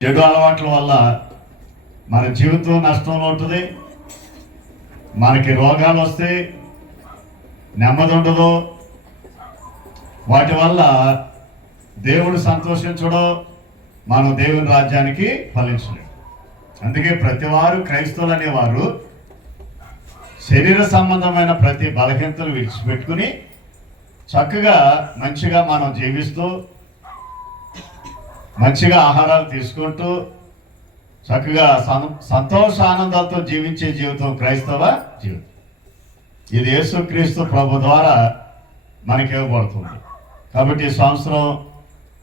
చెడు అలవాట్ల వల్ల మన జీవితం నష్టంలో ఉంటుంది. మనకి రోగాలు వస్తాయి, నెమ్మది ఉండదు. వాటి వల్ల దేవుడు సంతోషించడం, మనం దేవుని రాజ్యానికి ఫలించలేము. అందుకే ప్రతివారు క్రైస్తవులు అనేవారు శరీర సంబంధమైన ప్రతి బలహీనతలు విడిచిపెట్టుకుని చక్కగా మంచిగా మనం జీవిస్తూ మంచిగా ఆహారాలు తీసుకుంటూ చక్కగా సంతోష ఆనందాలతో జీవించే జీవితం క్రైస్తవ జీవితం. ఇది యేసుక్రీస్తు ప్రభు ద్వారా మనకి ఇవ్వబడుతుంది. కాబట్టి ఈ సంవత్సరం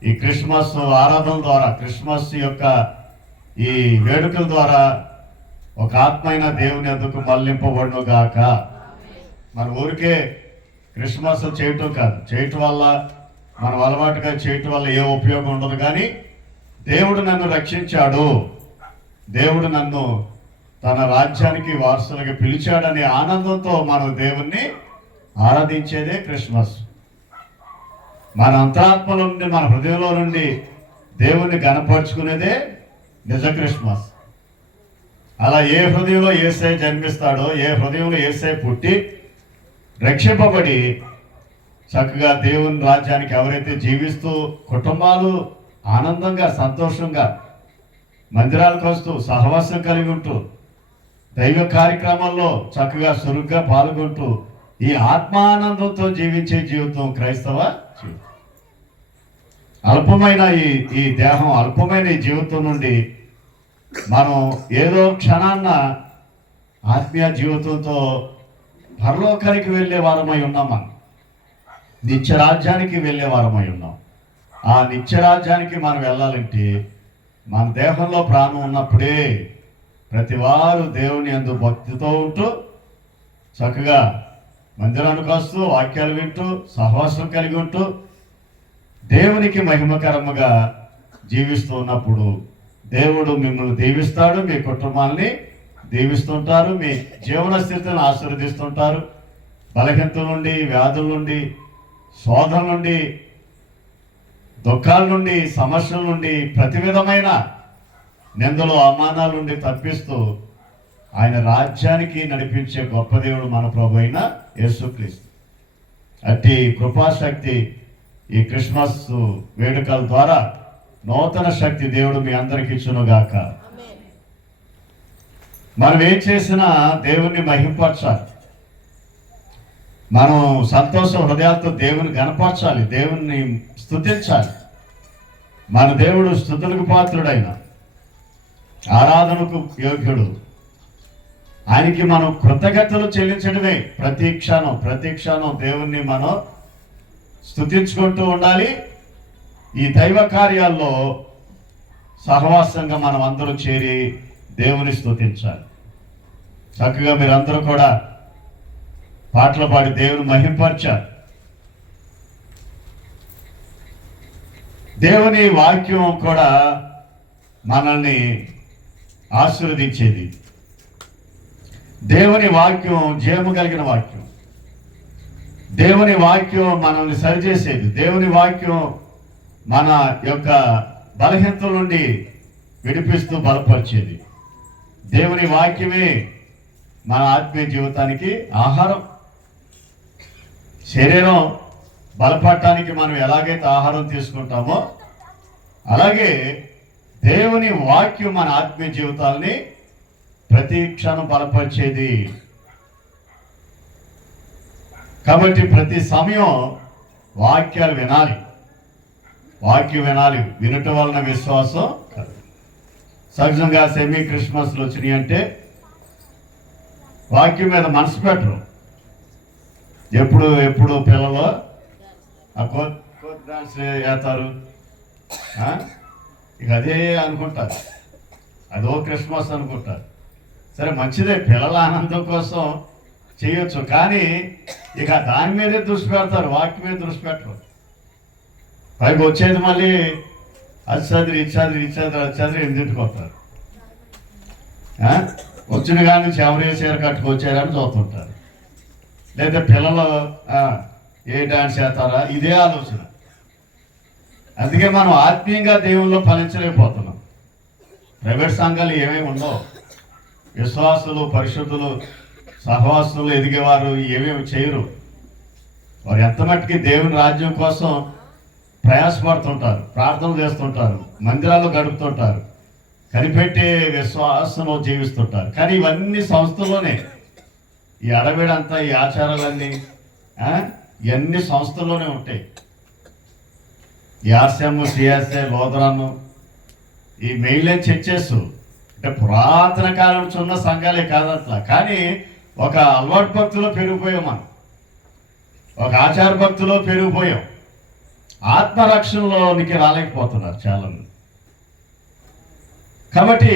ఈ క్రిస్మస్ ఆరాధన ద్వారా, క్రిస్మస్ యొక్క ఈ వేడుకల ద్వారా ఒక ఆత్మైన దేవుని ఎదుకు మళ్లింపబడును గాక. మన ఊరికే క్రిస్మస్ చేయటం కాదు, చేయటం వల్ల మనం అలవాటుగా చేయటం వల్ల ఏ ఉపయోగం ఉండదు. కానీ దేవుడు నన్ను రక్షించాడు, దేవుడు నన్ను తన రాజ్యానికి వారసులుగా పిలిచాడనే ఆనందంతో మనం దేవుణ్ణి ఆరాధించేదే క్రిస్మస్. మన అంతరాత్మల నుండి, మన హృదయంలో నుండి దేవుణ్ణి గణపరుచుకునేదే నిజ క్రిస్మస్. అలా ఏ హృదయంలో యేసయ్య జన్మిస్తాడో, ఏ హృదయంలో యేసయ్య పుట్టి రక్షింపబడి చక్కగా దేవుని రాజ్యానికి ఎవరైతే జీవిస్తూ కుటుంబాలు ఆనందంగా సంతోషంగా మందిరాలకు వస్తూ సహవాసం కలిగి ఉంటూ దైవ కార్యక్రమాల్లో చక్కగా సురుగ్గా పాల్గొంటూ ఈ ఆత్మానందంతో జీవించే జీవితం క్రైస్తవ జీవితం. అల్పమైన ఈ దేహం, అల్పమైన ఈ జీవితం నుండి మనం ఏదో క్షణాన్న ఆత్మీయ జీవితంతో పరలోకానికి వెళ్ళే వారమై ఉన్నాం. మనం నిత్యరాజ్యానికి వెళ్ళే వారమై ఉన్నాం. ఆ నిత్యరాజ్యానికి మనం వెళ్ళాలంటే మన దేహంలో ప్రాణం ఉన్నప్పుడే ప్రతివారు దేవుని యందు భక్తితో ఉంటూ చక్కగా మందిరానికి వస్తూ వాక్యాలు వింటూ సహవాసం కలిగి ఉంటూ దేవునికి మహిమకరముగా జీవిస్తూ ఉన్నప్పుడు దేవుడు మిమ్మల్ని దీవిస్తాడు, మీ కుటుంబాన్ని దీవిస్తుంటారు, మీ జీవన స్థితిని ఆశీర్వదిస్తుంటారు. బలహీనతల నుండి, వ్యాధుల నుండి, శోధన నుండి, దుఃఖాల నుండి, సమస్యల నుండి, ప్రతి విధమైన నిందలు అవమానాల నుండి తప్పిస్తూ ఆయన రాజ్యానికి నడిపించే గొప్ప దేవుడు మన ప్రభు అయిన యేసుక్రీస్తు. అట్టి కృపాశక్తి ఈ క్రిస్మస్ వేడుకల ద్వారా నూతన శక్తి దేవుడు మీ అందరికి ఇచ్చునుగాక. మనం ఏం చేసినా దేవుణ్ణి మహింపరచాలి. మనం సంతోష హృదయాలతో దేవుని గణపరచాలి, దేవుణ్ణి స్తుతించాలి. మన దేవుడు స్తుతులకు పాత్రుడైన, ఆరాధనకు యోగ్యుడు. ఆయనకి మనం కృతజ్ఞతలు చెల్లించడమే. ప్రతి క్షణం దేవుణ్ణి మనం స్తుతించుకుంటూ ఉండాలి. ఈ దైవ కార్యాల్లో సహవాసంగా మనం అందరూ చేరి దేవుని స్తుతించాలి. చక్కగా మీరందరూ కూడా పాటలు పాడి దేవుని మహింపరచాలి. దేవుని వాక్యం కూడా మనల్ని ఆశీర్వదించేది. దేవుని వాక్యం జయము కలిగిన వాక్యం. దేవుని వాక్యం మనల్ని సరిచేసేది. దేవుని వాక్యం మన యొక్క బలహీనతల నుండి విడిపిస్తూ బలపరిచేది. దేవుని వాక్యమే మన ఆత్మీయ జీవితానికి ఆహారం. శరీరం బలపడటానికి మనం ఎలాగైతే ఆహారం తీసుకుంటామో అలాగే దేవుని వాక్యం మన ఆత్మీయ జీవితాలని ప్రతి క్షణం బలపరిచేది. కాబట్టి ప్రతి సమయం వాక్యాలు వినాలి. వాక్యం వినాలి. వినటం వలన విశ్వాసం. సహజంగా సెమీ క్రిస్మస్లు వచ్చినాయి అంటే వాక్యం మీద మనసు పెట్టరు. ఎప్పుడు పిల్లలు ఆ కోతి డాన్స్ వేస్తారు, ఇక అదే అనుకుంటారు, అదో క్రిస్మస్ అనుకుంటారు. సరే మంచిదే, పిల్లల ఆనందం కోసం చేయొచ్చు. కానీ ఇక దాని మీదే దృష్టి పెడతారు, వాక్యం మీద దృష్టి పెట్టరు. పైకి వచ్చేది మళ్ళీ అది చదివి ఇచ్చాది ఎనిమిదింటికి వస్తారు. వచ్చిన కానీ ఎవరు చీర కట్టుకొచ్చారని చూస్తుంటారు. లేదా పిల్లలు ఏ డాన్స్ చేస్తారా, ఇదే ఆలోచన. అందుకే మనం ఆత్మీయంగా దేవుల్లో ఫలించలేకపోతున్నాం. ప్రైవేట్ సంఘాలు ఏమేమి ఉండవు. విశ్వాసులు, పరిశుద్ధులు, సహవాసులు ఎదిగేవారు ఏమేమి చేయరు. వారు ఎంత మట్టుకి దేవుని రాజ్యం కోసం ప్రయాసపడుతుంటారు, ప్రార్థనలు చేస్తుంటారు, మందిరాల్లో గడుపుతుంటారు, కనిపెట్టే విశ్వాసంలో జీవిస్తుంటారు. కానీ ఇవన్నీ సంస్థల్లోనే, ఈ అడవిడంతా, ఈ ఆచారాలన్నీ ఇవన్నీ సంస్థల్లోనే ఉంటాయి. ఈ ఆర్సెమ్, సిఎస్ఏ, లోదరాను, ఈ మెయిన్ చర్చెస్ అంటే పురాతన కాలం నుంచి ఉన్న సంఘాలే కాదట్లా. కానీ ఒక అలవాటు భక్తిలో పెరిగిపోయాం మనం, ఒక ఆచార భక్తిలో పెరిగిపోయాం. ఆత్మరక్షణలోనికి రాలేకపోతున్నారు చాలామంది. కాబట్టి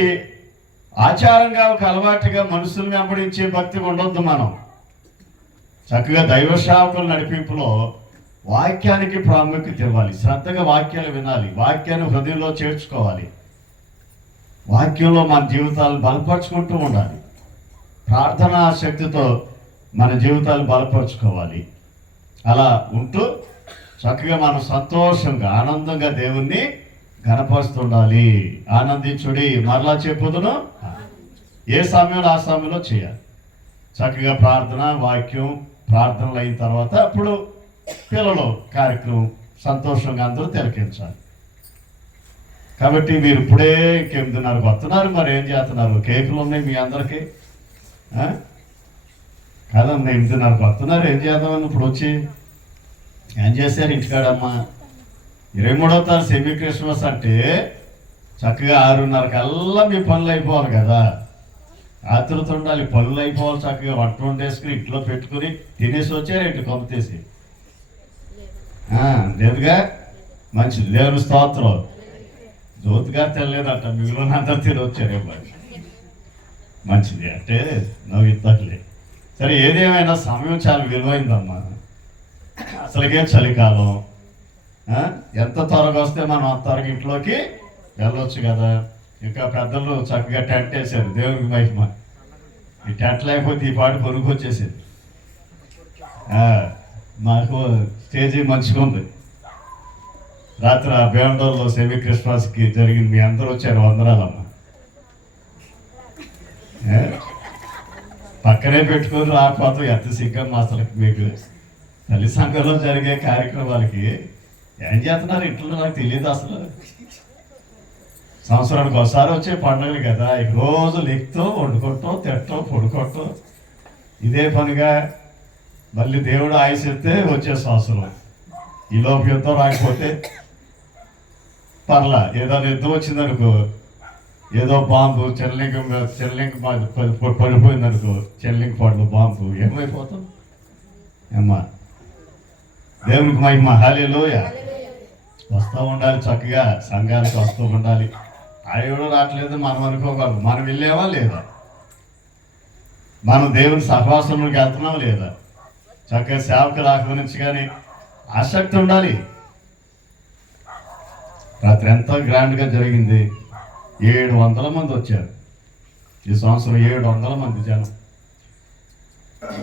ఆచారంగా, ఒక అలవాటుగా మనుషుల్ని వెంబడించే భక్తి ఉండొద్దు. మనం చక్కగా దైవ సేవకుల నడిపింపులో వాక్యానికి ప్రాముఖ్యత ఇవ్వాలి. శ్రద్ధగా వాక్యాలు వినాలి, వాక్యాన్ని హృదయంలో చేర్చుకోవాలి, వాక్యంలో మన జీవితాలను బలపరుచుకుంటూ ఉండాలి. ప్రార్థనా శక్తితో మన జీవితాలు బలపరుచుకోవాలి. అలా ఉంటూ చక్కగా మనం సంతోషంగా, ఆనందంగా దేవుణ్ణి ఘనపరుస్తుండాలి. ఆనందించుడి, మరలా చెప్పుదును. ఏ సమయంలో ఆ సమయంలో చేయాలి. చక్కగా ప్రార్థన, వాక్యం, ప్రార్థనలు అయిన తర్వాత అప్పుడు పిల్లలు కార్యక్రమం సంతోషంగా అందరూ తిలకించాలి. కాబట్టి మీరు ఇప్పుడే 8:30 వస్తున్నారు, మరి ఏం చేస్తున్నారు? కేకులు ఉన్నాయి మీ అందరికీ కాదమ్మా. 8:30 వస్తున్నారు, ఏం చేద్దామని ఇప్పుడు వచ్చి ఏం చేశారు ఇంటికాడమ్మా? 23వ తారీఖు సెమీ క్రిస్మస్ అంటే చక్కగా 6:30 కల్లా మీ పనులు అయిపోవాలి కదా. ఆతృత ఉండాలి, పనులు అయిపోవాలి. చక్కగా వంట వండేసుకుని ఇంట్లో పెట్టుకుని తినేసి వచ్చారేంటి కొమ్మతీసి? లేదుగా, మంచిది, దేవుని స్తోత్రం. జ్యోతిగా తెలియదంట, మిగిలిన అందరు తిని వచ్చారు. మంచిది అంటే నవ్వుతలే. సరే, ఏదేమైనా సమయం చాలా విలువైందమ్మా. అసలుకే చలికాలం, ఎంత త్వరగా వస్తే మనం అంత త్వరగా ఇంట్లోకి వెళ్ళొచ్చు కదా. ఇంకా పెద్దలు చక్కగా టెంట్ వేసారు, దేవునికి మహిమ. ఈ టెంట్ లేకపోతే ఈ పాటు కొనుక్కు వచ్చేసేది. మాకు స్టేజీ మంచిగా ఉంది. రాత్రి బేండోర్లో సెమీ క్రిస్మస్కి జరిగింది. మీ అందరూ వచ్చారు, వందనాలమ్మ. పక్కనే పెట్టుకొని రాకపోతే ఎంత సిగ్గమ్మ అసలు. మీకు తల్లి సంఘంలో జరిగే కార్యక్రమాలకి ఏం చేస్తున్నారు ఇంట్లో నాకు తెలియదు అసలు. సంవత్సరానికి ఒకసారి వచ్చే పండుగలు కదా, ఇక రోజు లెక్తో వండుకోవటం, తిట్టం, పడుకోవటం, ఇదే పనిగా. మళ్ళీ దేవుడు ఆయుసిస్తే వచ్చే సంవత్సరం. ఈలోపు యుద్ధం రాకపోతే పర్లా, ఏదో యుద్ధం వచ్చిందనుకో, ఏదో బాంబు చెల్లింగం పడిపోయిందనుకో, చెల్లింగ పాటలు బాంబు, ఏమైపోతాం అమ్మా. దేవునికి మహిమ, హల్లెలూయా. వస్తూ ఉండాలి, చక్కగా సంఘానికి వస్తూ ఉండాలి. ఆయన రావట్లేదు మనం అనుకోకూడదు. మనం వెళ్ళావా లేదా? మనం దేవుని సహవాసంలోకి వెళ్తున్నావా లేదా? చక్కగా సేవకులు ఆహ్వానించి కానీ ఆసక్తి ఉండాలి. రాత్రి ఎంతో గ్రాండ్గా జరిగింది. 700 మంది వచ్చారు ఈ సంవత్సరం. 700 మంది జనం,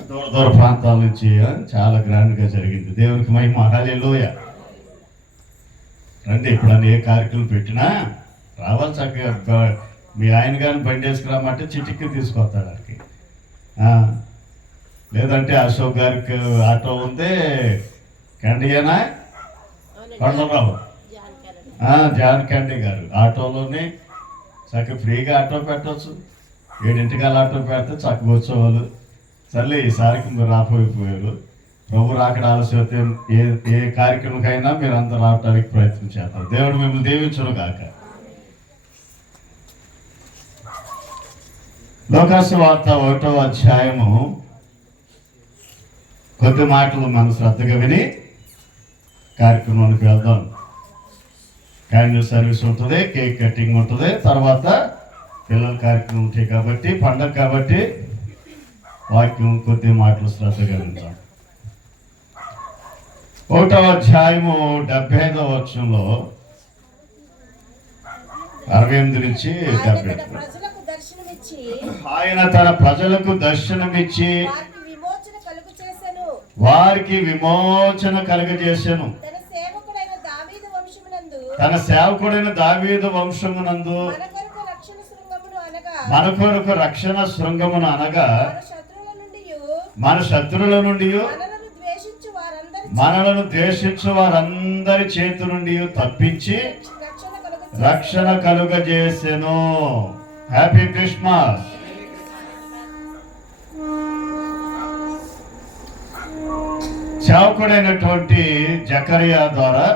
దూర దూర ప్రాంతాల నుంచి. చాలా గ్రాండ్గా జరిగింది. దేవునికి మహిమ, హల్లెలూయా. రండి, ఎప్పుడన్నా ఏ కార్యక్రమం పెట్టినా రావాలి. చక్కగా మీ ఆయన గారిని బండి వేసుకురామంటే చిటిక్కి తీసుకొస్తాడు అక్కడికి. లేదంటే అశోక్ గారికి ఆటో ఉంది, కండియానా కొండలరావు, జానకండి గారు ఆటోలోనే చక్కగా ఫ్రీగా ఆటో పెట్టవచ్చు. 7 ఆటో పెడితే చక్కగా వచ్చేవాళ్ళు. సర్లే, ఈసారికి మీరు రాపోయిపోయారు. ప్రభు రాకడ ఆలస్యం ఏ కార్యక్రమంకైనా మీరు అందరూ రావడానికి ప్రయత్నం చేస్తారు. దేవుడు మిమ్మల్ని దీవించును గాక. లోకాసు వార్త 1వ అధ్యాయము కొద్ది మాటలు మనం శ్రద్ధగా విని కార్యక్రమానికి వెళ్దాం. క్యాండిల్ సర్వీస్ ఉంటుంది, కేక్ కటింగ్ ఉంటుంది, తర్వాత పిల్లల కార్యక్రమం ఉంటాయి. కాబట్టి పండగ కాబట్టి వాక్యం కొద్ది మాటలు శ్రద్ధగా వింటాం. 1వ అధ్యాయము 75వ వచనంలో 68 నుంచి 70. ఆయన తన ప్రజలకు దర్శనమిచ్చి వారికి విమోచన కలుగజేసెను. తన సేవకుడైన దావీదు వంశమునందు మన కొరకు రక్షణ శృంగమును అనగా మన శత్రువుల నుండి మనలను ద్వేషించు వారందరి చేతి నుండి తప్పించి రక్షణ కలుగజేసెను. Happy Christmas. సేవకుడైనటువంటి జకరియా ద్వారా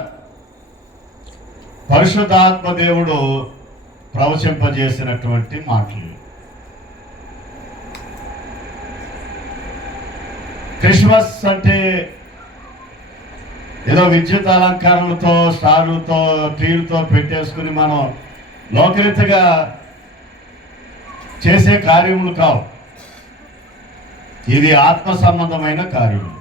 పరిశుద్ధాత్మ దేవుడు ప్రవచింపజేసినటువంటి మాటలు. క్రిస్మస్ అంటే ఏదో విద్యుత్ అలంకారాలతో, స్టార్లతో, ట్రీలతో పెట్టేసుకుని మనం లోకరీతిగా చేసే కార్యములు కావు. ఇది ఆత్మ సంబంధమైన కార్యములు.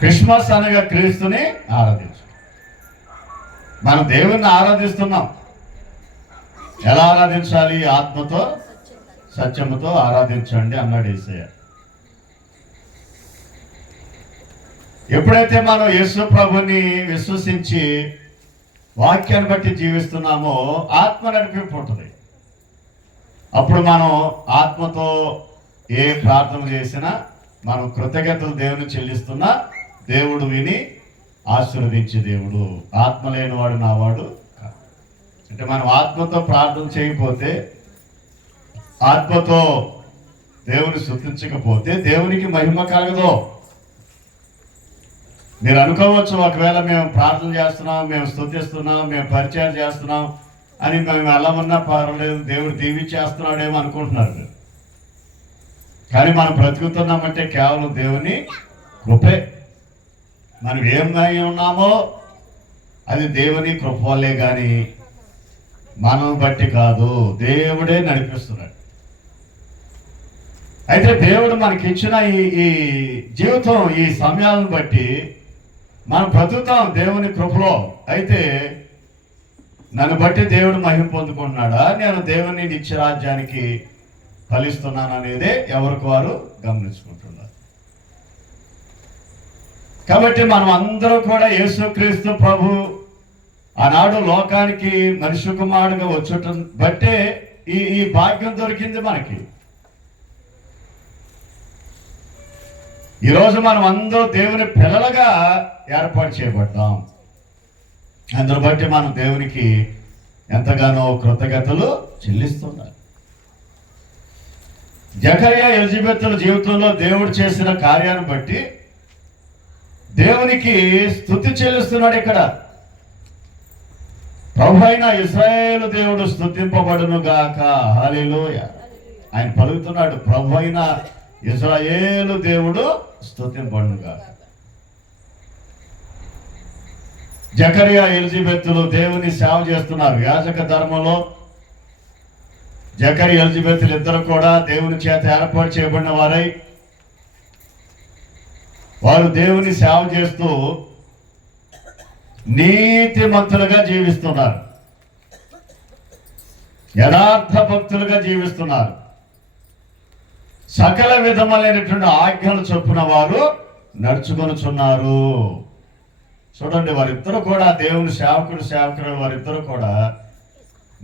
క్రిస్మస్ అనగా క్రీస్తుని ఆరాధించు. మనం దేవుణ్ణి ఆరాధిస్తున్నాం. ఎలా ఆరాధించాలి? ఆత్మతో సత్యముతో ఆరాధించండి అన్నాడు యేసయ్య. ఎప్పుడైతే మనం యేసు ప్రభుని విశ్వసించి వాక్యాన్ని బట్టి జీవిస్తున్నామో ఆత్మ నడిపింపు ఉంటుంది. అప్పుడు మనం ఆత్మతో ఏ ప్రార్థన చేసినా మనం కృతజ్ఞతలు దేవుని చెల్లిస్తున్నా దేవుడు విని ఆశీర్వదించే దేవుడు. ఆత్మ లేనివాడు నావాడు కాదు. అంటే మనం ఆత్మతో ప్రార్థన చేయకపోతే, ఆత్మతో దేవుని స్తుతించకపోతే దేవునికి మహిమ కలగదు. మీరు అనుకోవచ్చు, ఒకవేళ మేము ప్రార్థన చేస్తున్నాం, మేము స్తుతిస్తున్నాం, మేము పరిచయం చేస్తున్నాం అని మేము ఎలా ఉన్నా పర్వాలేదు, దేవుడు దీవించేస్తున్నాడేమో అనుకుంటున్నారు. కానీ మనం బ్రతుకుతున్నామంటే కేవలం దేవుని కృపే. మనం ఏమై ఉన్నామో అది దేవుని కృప వల్లే, కానీ మనం బట్టి కాదు. దేవుడే నడిపిస్తున్నాడు. అయితే దేవుడు మనకి ఇచ్చిన ఈ జీవితం, ఈ సమయాలను బట్టి మనం బ్రతుకుతాం దేవుని కృపలో. అయితే నన్ను బట్టి దేవుడు మహిమ పొందుకుంటున్నాడా, నేను దేవుని నిత్యరాజ్యానికి ఫలిస్తున్నాను అనేదే ఎవరికి వారు గమనించుకుంటున్నారు. కాబట్టి మనం అందరూ కూడా యేసుక్రీస్తు ప్రభు ఆనాడు లోకానికి మనిషి కుమారుడుగా వచ్చటం బట్టే ఈ భాగ్యం దొరికింది మనకి. ఈరోజు మనం అందరూ దేవుని పిల్లలుగా ఏర్పాటు చేయబడ్డాం. అందును బట్టి మనం దేవునికి ఎంతగానో కృతజ్ఞతలు చెల్లిస్తున్నాం. జకరియా ఎలిజబెతుల జీవితంలో దేవుడు చేసిన కార్యాన్ని బట్టి దేవునికి స్తుతి చెల్లిస్తున్నాడు. ఇక్కడ ప్రభు అయిన ఇశ్రాయేలు దేవుడు స్తుతింపబడును గాక. హల్లెలూయా. ఆయన పలుకుతున్నాడు, ప్రభు అయిన ఇశ్రాయేలు దేవుడు స్తుతింపబడును గాక. జకరియా ఎలిజబెతులు దేవుని సేవ చేస్తున్నారు. యాజక ధర్మంలో జకరియా ఎలిజబెతులు ఇద్దరు కూడా దేవుని చేత ఏర్పాటు చేయబడిన వారై వారు దేవుని సేవ చేస్తూ నీతిమంతులుగా జీవిస్తున్నారు, యథార్థ భక్తులుగా జీవిస్తున్నారు. సకల విధములైనటువంటి ఆజ్ఞలు చొప్పున వారు నడుచుకొనుచున్నారు. చూడండి, వారిద్దరు కూడా దేవుని సేవకులు వారిద్దరు కూడా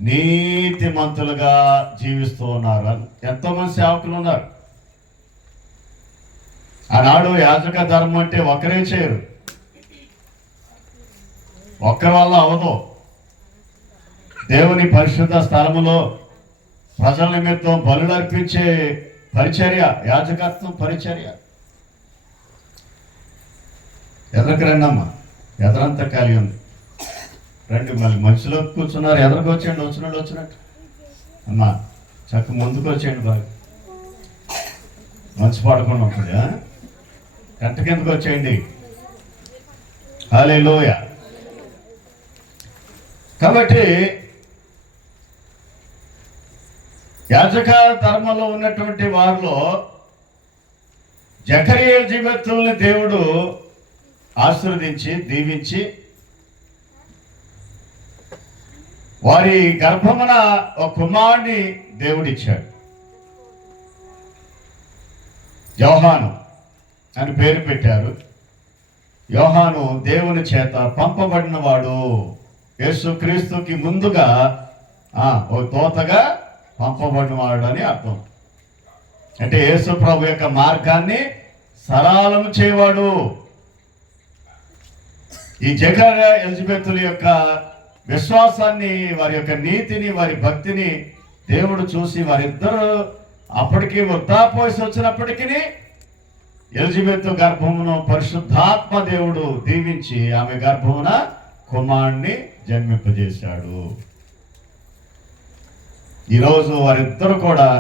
నీతిమంతులుగా జీవిస్తూ ఉన్నారు. ఎంతోమంది సేవకులు ఉన్నారు. ఆనాడు యాజక ధర్మం అంటే ఒకరే చేయరు, ఒక్కరి వల్ల అవదు. దేవుని పరిశుద్ధ స్థలములో ప్రజల నిమిత్తం బలులు అర్పించే పరిచర్య, యాజకత్వం పరిచర్య. ఎదరికి రండమ్మా, ఎదరంతా ఖాళీ ఉంది. రండి, మళ్ళీ మధ్యలో కూర్చున్నారు. ఎదరికి వచ్చేయండి, వచ్చినట్టు వచ్చినట్టు. అమ్మా చక్క ముందుకు వచ్చేయండి. బాగా మంచి పడకుండా ఉంటుంది. గంట కిందకు వచ్చేయండి. హల్లెలూయా. కాబట్టి యాజక ధర్మంలో ఉన్నటువంటి వారిలో జకరియా జీవితంలో దేవుడు ఆశీర్వదించి దీవించి వారి గర్భమున ఒక కుమారుని దేవుడిచ్చాడు. యోహాను అని పేరు పెట్టారు. యోహాను దేవుని చేత పంపబడిన వాడు యేసుక్రీస్తుకి ముందుగా ఒక దూతగా పంపబడినవాడు అని అర్థం. అంటే యేసు ప్రభు యొక్క మార్గాన్ని సరళం చేయవాడు. ఈ జకర్యా ఎలిజబెతుల యొక్క విశ్వాసాన్ని, వారి యొక్క నీతిని, వారి భక్తిని దేవుడు చూసి వారిద్దరూ అప్పటికి వృద్ధాప్య వయసు వచ్చినప్పటికీ ఎలిజబెత్ గర్భమును పరిశుద్ధాత్మ దేవుడు దీవించి ఆమె గర్భమున కుమారుణ్ణి జన్మింపజేశాడు. ఈరోజు వారిద్దరు కూడా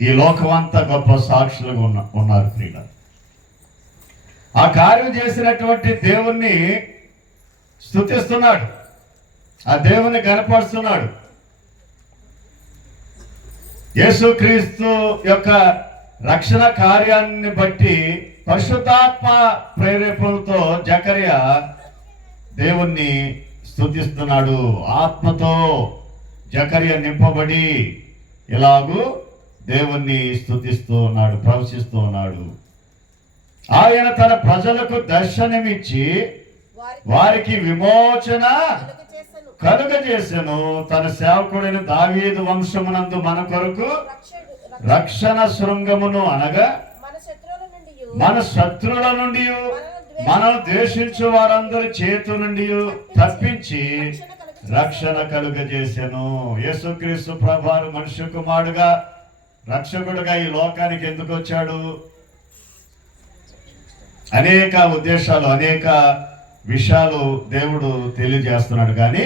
ఈ లోకమంతా గొప్ప సాక్షులుగా ఉన్నారు ప్రియుల. ఆ కార్యం చేసినటువంటి దేవుణ్ణి స్తుతిస్తున్నాడు, ఆ దేవుణ్ణి కనపరుస్తున్నాడు. యేసుక్రీస్తు యొక్క రక్షణ కార్యాన్ని బట్టి పరిశుద్ధాత్మ ప్రేరేపణతో జకర్యా దేవుణ్ణి స్తుతిస్తున్నాడు. ఆత్మతో జకర్యా నింపబడి ఇలాగూ దేవుణ్ణి స్తుతిస్తూ ఉన్నాడు, ప్రవశిస్తూ ఉన్నాడు. ఆయన తన ప్రజలకు దర్శనమిచ్చి వారికి విమోచన కలుగజేసెను. తన సేవకుడైన దావీదు వంశమునందు మన కొరకు రక్షణ శృంగమును, అనగా మన శత్రువుల నుండి మనల్ని ద్వేషించు వారందరి చేతు నుండి తప్పించి రక్షణ కలుగజేసెను. యేసుక్రీస్తు ప్రభువు మనుష్య కుమారుడుగా, రక్షకుడుగా ఈ లోకానికి ఎందుకు వచ్చాడు? అనేక ఉద్దేశాలు, అనేక విషయాలు దేవుడు తెలియజేస్తున్నాడు. కానీ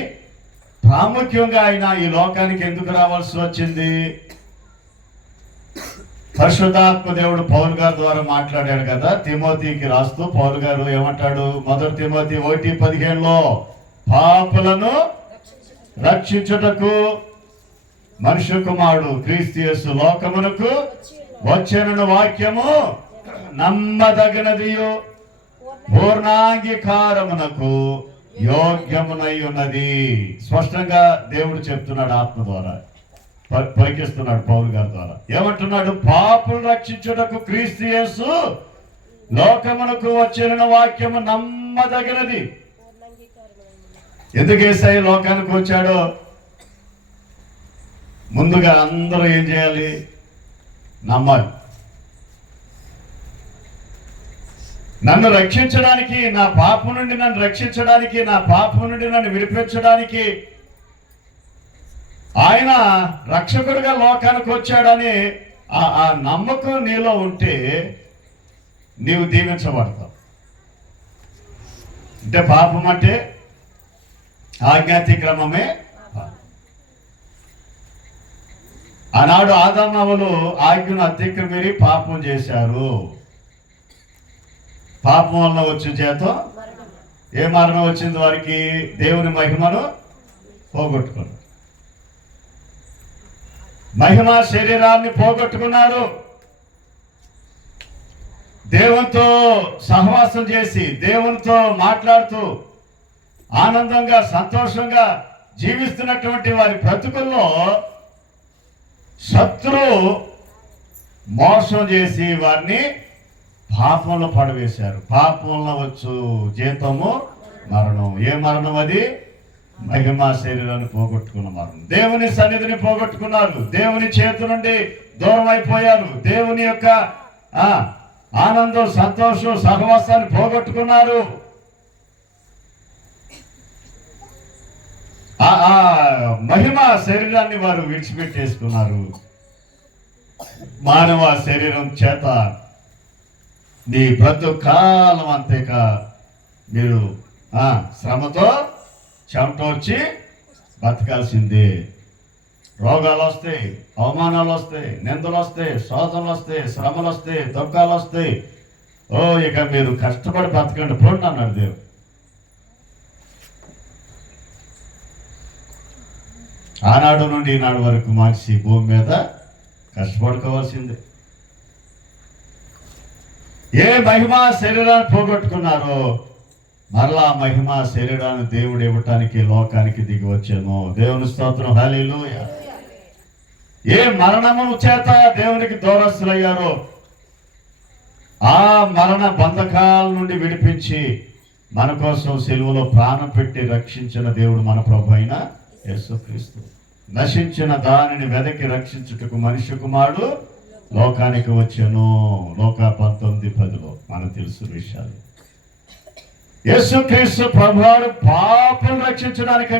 ప్రాముఖ్యంగా ఆయన ఈ లోకానికి ఎందుకు రావాల్సి వచ్చింది? పరిశుద్ధాత్మ దేవుడు పౌలు గారి ద్వారా మాట్లాడాడు కదా, తిమోతికి రాస్తూ పౌలు గారు ఏమంటాడు? 1 తిమోతి 1:15 పాపులను రక్షించుటకు మనుష్య కుమారుడు క్రీస్తు యేసు లోకమునకు వచ్చెనను వాక్యము నమ్మదగినదియు పూర్ణాంగీకారమునకు యోగ్యమునై ఉన్నది. స్పష్టంగా దేవుడు చెప్తున్నాడు, ఆత్మ ద్వారా పలికిస్తున్నాడు పౌలు గారి ద్వారా. ఏమంటున్నాడు? పాపులు రక్షించుటకు క్రీస్తు యేసు లోకమునకు వచ్చిన వాక్యము నమ్మదగినది. ఎందుకు యేసయ్య లోకానికి వచ్చాడో ముందుగా అందరూ ఏం చేయాలి? నమ్మాలి. నన్ను రక్షించడానికి, నా పాపం నుండి నన్ను రక్షించడానికి, నా పాపం నుండి నన్ను విడిపించడానికి ఆయన రక్షకుడిగా లోకానికి వచ్చాడని ఆ నమ్మకం నీలో ఉంటే నీవు దీవించబడతావు. అంటే పాపం అంటే ఆజ్ఞాతిక్రమమే. ఆనాడు ఆదాము హవ్వలు ఆజ్ఞను అతిక్రమించి పాపం చేశారు. పాపం వల్ల వచ్చే చేత ఏ మరణం వచ్చింది వారికి? దేవుని మహిమను పోగొట్టుకున్నారు. మహిమ శరీరాన్ని పోగొట్టుకున్నారు. దేవునితో సహవాసం చేసి, దేవునితో మాట్లాడుతూ ఆనందంగా, సంతోషంగా జీవిస్తున్నటువంటి వారి బ్రతుకుల్లో శత్రువు మోసం చేసి వారిని పాపంలో పడవేశారు. పాపంలో వచ్చు జీతము మరణం. ఏ మరణం అది? మహిమా శరీరాన్ని పోగొట్టుకున్న మరణం. దేవుని సన్నిధిని పోగొట్టుకున్నారు. దేవుని చేతి నుండి దూరం అయిపోయారు. దేవుని యొక్క ఆనందం, సంతోషం, సహవాసాన్ని పోగొట్టుకున్నారు. మహిమా శరీరాన్ని వారు విడిచిపెట్టేసుకున్నారు. మానవ శరీరం చేత నీ బ్రతుకాలం అంతేక మీరు శ్రమతో చెమట వచ్చి బతకాల్సిందే. రోగాలు వస్తాయి, అవమానాలు వస్తాయి, నిందలు వస్తాయి, శోధనలు వస్తాయి, శ్రమలు వస్తాయి, దుఃఖాలు వస్తాయి. ఇక మీరు కష్టపడి బతకండి పోండి అన్నాడు దేవుడు. ఆనాడు నుండి ఈనాడు వరకు మనిషి భూమి మీద కష్టపడుకోవాల్సిందే. ఏ మహిమా శరీరాన్ని పోగొట్టుకున్నారో మరలా మహిమా శరీరాన్ని దేవుడు ఇవ్వటానికి లోకానికి దిగి వచ్చాను. దేవుని స్తోత్రం, హల్లెలూయా. ఏ మరణము చేత దేవునికి దూరస్తులయ్యారో ఆ మరణ బంధకాల నుండి విడిపించి మన కోసం సిలువలో ప్రాణం పెట్టి రక్షించిన దేవుడు మన ప్రభు అయిన యేసుక్రీస్తు. నశించిన దానిని వెదకి రక్షించుటకు మనిషి కుమారుడు లోకానికి వచ్చెను. లోకా 19:10 మనకు తెలుసు విషయాలు. యేసుక్రీస్తు ప్రభువారు పాపం రక్షించడానికి